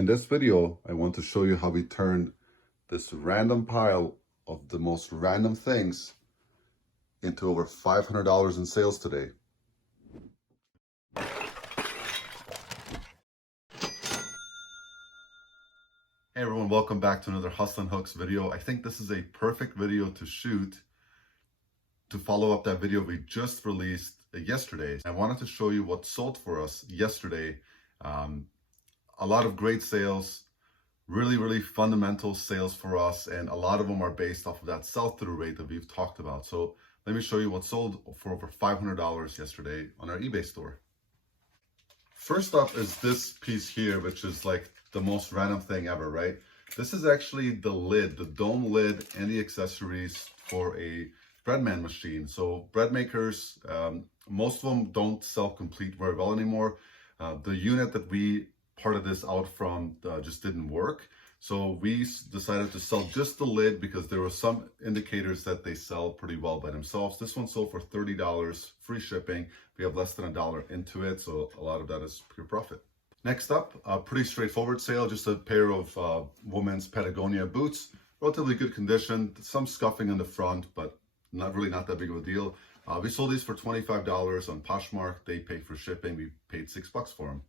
In this video, I want to show you how we turned this random pile of the most random things into over $500 in sales today. Hey everyone, welcome back to another Hustle and Hooks video. I think this is a perfect video to shoot to follow up that video we just released yesterday. I wanted to show you what sold for us yesterday. A lot of great sales, really fundamental sales for us, and a lot of them are based off of that sell-through rate that we've talked about. So let me show you what sold for over $500 yesterday on our eBay store. First up is this piece here, which is like the most random thing ever, right? This is actually the lid, the dome lid, and the accessories for a breadman machine. So bread makers, most of them don't sell complete very well anymore. The unit that we parted this out from just didn't work. So we decided to sell just the lid because there were some indicators that they sell pretty well by themselves. This one sold for $30, free shipping. We have less than $1 into it, so a lot of that is pure profit. Next up, a pretty straightforward sale, just a pair of women's Patagonia boots, relatively good condition, some scuffing in the front, but not that big of a deal. We sold these for $25 on Poshmark. They paid for shipping. We paid $6 for them.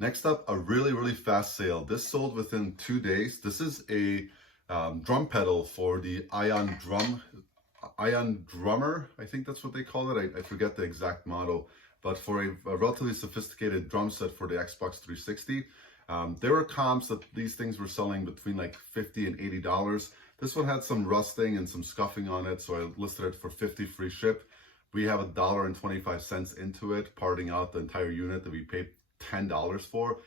Next up, a really fast sale. This sold within 2 days. This is a drum pedal for the Ion Drummer. I think that's what they call it. I forget the exact model, but for a relatively sophisticated drum set for the Xbox 360. There were comps that these things were selling between like $50 and $80. This one had some rusting and some scuffing on it, so I listed it for $50 free ship. We have $1.25 into it, parting out the entire unit that we paid $10 for.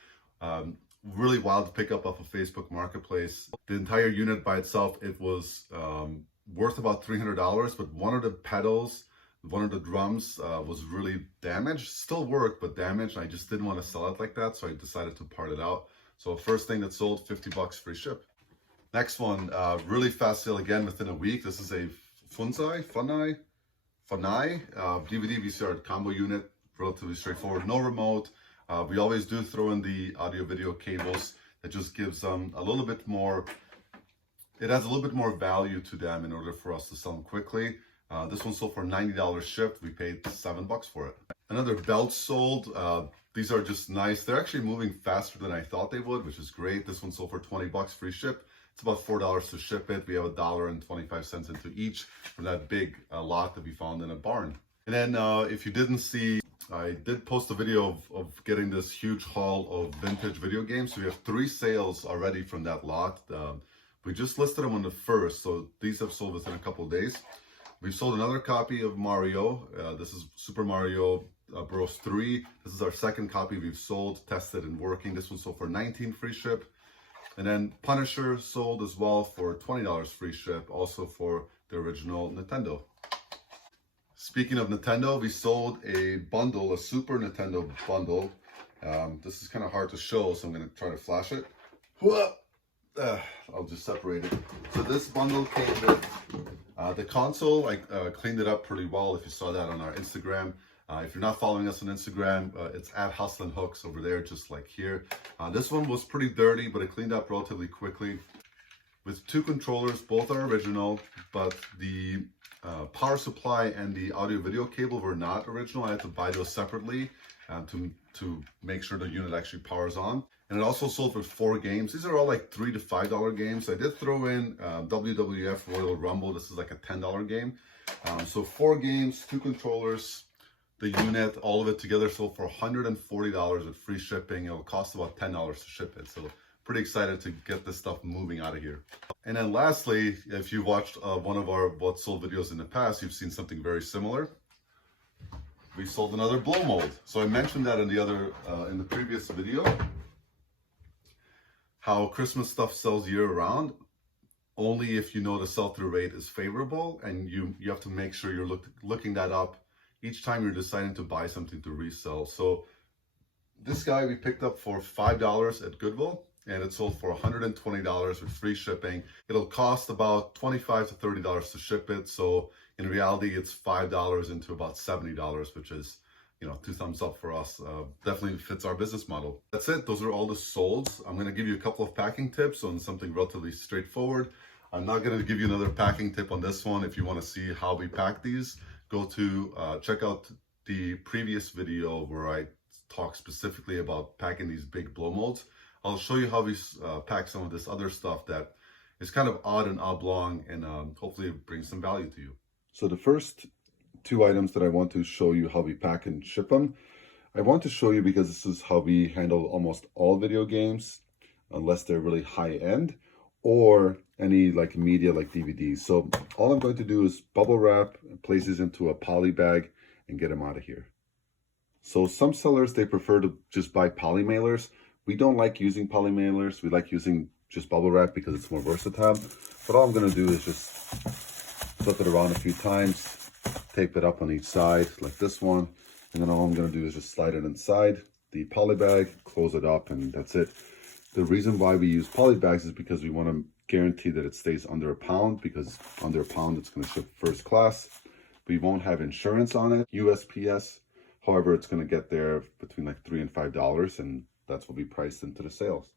Really wild to pick up off of Facebook Marketplace. The entire unit by itself, it was worth about $300, but one of the pedals, one of the drums was really damaged. Still worked, but damaged. I just didn't want to sell it like that, so I decided to part it out. So first thing that sold, $50 free ship. Next one, really fast sale again within a week. This is a Funai DVD VCR combo unit, relatively straightforward, no remote. We always do throw in the audio video cables. That just gives them a little bit more, it has a little bit more value to them in order for us to sell them quickly. This one sold for $90 shipped. We paid $7 for it. Another belt sold. These are just nice. They're actually moving faster than I thought they would, which is great. This one sold for $20 free ship. It's about $4 to ship it. We have $1.25 into each from that big lot that we found in a barn. And then if you didn't see, I did post a video of getting this huge haul of vintage video games. So we have 3 sales already from that lot. We just listed them on the 1st, so these have sold within a couple of days. We've sold another copy of Mario. This is Super Mario Bros. 3. This is our 2nd copy we've sold, tested, and working. This one sold for $19 free ship. And then Punisher sold as well for $20 free ship, also for the original Nintendo. Speaking of Nintendo, we sold a bundle, a Super Nintendo bundle. This is kind of hard to show, so I'm going to try to flash it. I'll just separate it. So this bundle came with the console. I cleaned it up pretty well, if you saw that on our Instagram. If you're not following us on Instagram, it's at Hustle and Hooks over there, just like here. This one was pretty dirty, but it cleaned up relatively quickly. With 2 controllers, both are original, but the power supply and the audio video cable were not original. I had to buy those separately to make sure the unit actually powers on. And it also sold for 4 games. These are all like $3 to $5 games. I did throw in WWF Royal Rumble. This is like a $10 game. So 4 games, 2 controllers, the unit, all of it together sold for $140 with free shipping. It'll cost about $10 to ship it. So pretty excited to get this stuff moving out of here. And then lastly, if you watched one of our what sold videos in the past, you've seen something very similar. We sold another blow mold. So I mentioned that in the previous video, how Christmas stuff sells year round, only if you know the sell-through rate is favorable, and you have to make sure you're looking that up each time you're deciding to buy something to resell. So this guy we picked up for $5 at Goodwill, and it sold for $120 with free shipping. It'll cost about $25 to $30 to ship it. So in reality, it's $5 into about $70, which is, 2 thumbs up for us. Definitely fits our business model. That's it. Those are all the solds. I'm going to give you a couple of packing tips on something relatively straightforward. I'm not going to give you another packing tip on this one. If you want to see how we pack these, go to check out the previous video where I talk specifically about packing these big blow molds. I'll show you how we pack some of this other stuff that is kind of odd and oblong, and hopefully it brings some value to you. So the first 2 items that I want to show you how we pack and ship them, I want to show you because this is how we handle almost all video games, unless they're really high end, or any like media like DVDs. So all I'm going to do is bubble wrap, place these into a poly bag, and get them out of here. So some sellers, they prefer to just buy poly mailers. We don't like using poly mailers. We like using just bubble wrap because it's more versatile. But all I'm going to do is just flip it around a few times, tape it up on each side like this one, and then all I'm going to do is just slide it inside the poly bag, close it up, and that's it. The reason why we use poly bags is because we want to guarantee that it stays under a pound, because under a pound it's going to ship first class. We won't have insurance on it, USPS. However, it's going to get there between like $3 and $5, and that's what we priced into the sales.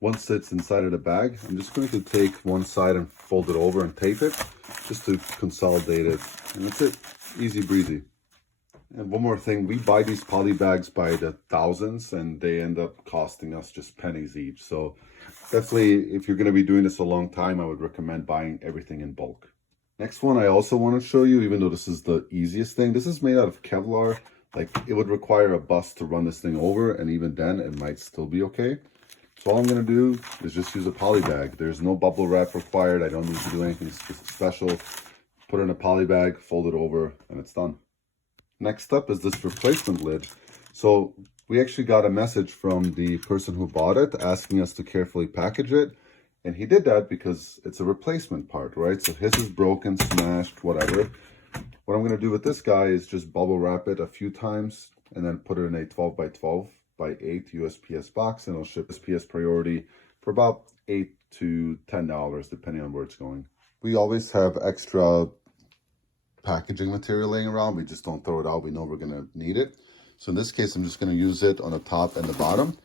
Once it's inside of the bag, I'm just going to take one side and fold it over and tape it just to consolidate it, and that's it. Easy breezy. And one more thing, we buy these poly bags by the thousands, and they end up costing us just pennies each. So definitely, if you're going to be doing this a long time, I would recommend buying everything in bulk. Next one I also want to show you, even though this is the easiest thing, this is made out of Kevlar. Like, it would require a bus to run this thing over, and even then it might still be okay. So all I'm going to do is just use a poly bag. There's no bubble wrap required. I don't need to do anything special. Put it in a poly bag, fold it over, and it's done. Next up is this replacement lid. So we actually got a message from the person who bought it asking us to carefully package it. And he did that because it's a replacement part, right? So his is broken, smashed, whatever. What I'm going to do with this guy is just bubble wrap it a few times and then put it in a 12 by 12 by 8 USPS box, and it'll ship USPS priority for about $8 to $10, depending on where it's going. We always have extra packaging material laying around. We just don't throw it out. We know we're going to need it. So in this case, I'm just going to use it on the top and the bottom,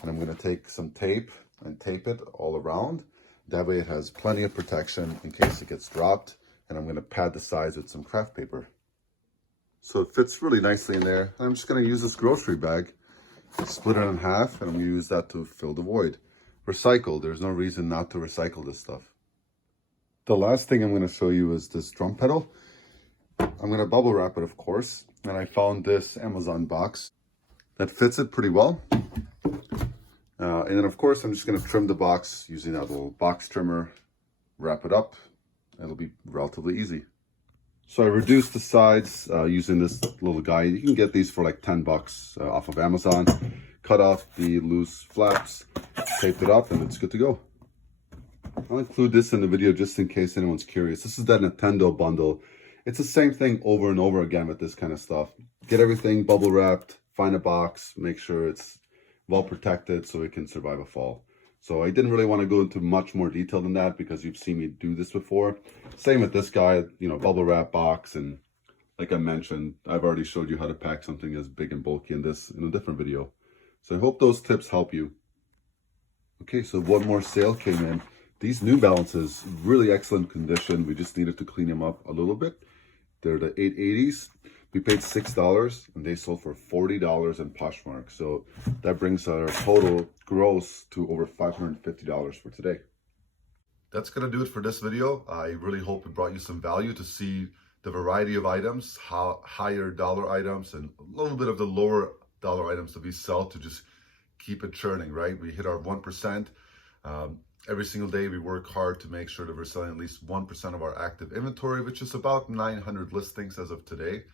and I'm going to take some tape and tape it all around. That way it has plenty of protection in case it gets dropped, and I'm going to pad the sides with some craft paper. So it fits really nicely in there. I'm just going to use this grocery bag, split it in half, and I'm going to use that to fill the void. Recycle. There's no reason not to recycle this stuff. The last thing I'm going to show you is this drum pedal. I'm going to bubble wrap it, of course, and I found this Amazon box that fits it pretty well. And then, of course, I'm just going to trim the box using that little box trimmer, wrap it up. It'll be relatively easy. So I reduced the sides using this little guy. You can get these for like $10 off of Amazon. Cut off the loose flaps, taped it up, and it's good to go. I'll include this in the video just in case anyone's curious. This is that Nintendo bundle. It's the same thing over and over again with this kind of stuff. Get everything bubble wrapped, find a box, make sure it's well protected so it can survive a fall. So I didn't really want to go into much more detail than that because you've seen me do this before. Same with this guy, bubble wrap box. And like I mentioned, I've already showed you how to pack something as big and bulky in a different video. So I hope those tips help you. Okay, so one more sale came in. These New Balances, really excellent condition. We just needed to clean them up a little bit. They're the 880s. We paid $6 and they sold for $40 in Poshmark. So that brings our total gross to over $550 for today. That's going to do it for this video. I really hope it brought you some value to see the variety of items, how higher dollar items and a little bit of the lower dollar items that we sell to just keep it churning, right? We hit our 1%. Every single day we work hard to make sure that we're selling at least 1% of our active inventory, which is about 900 listings as of today.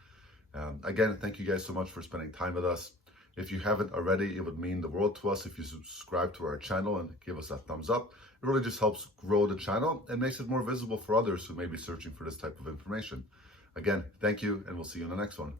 Again, thank you guys so much for spending time with us. If you haven't already, it would mean the world to us if you subscribe to our channel and give us a thumbs up. It really just helps grow the channel and makes it more visible for others who may be searching for this type of information. Again, thank you, and we'll see you in the next one.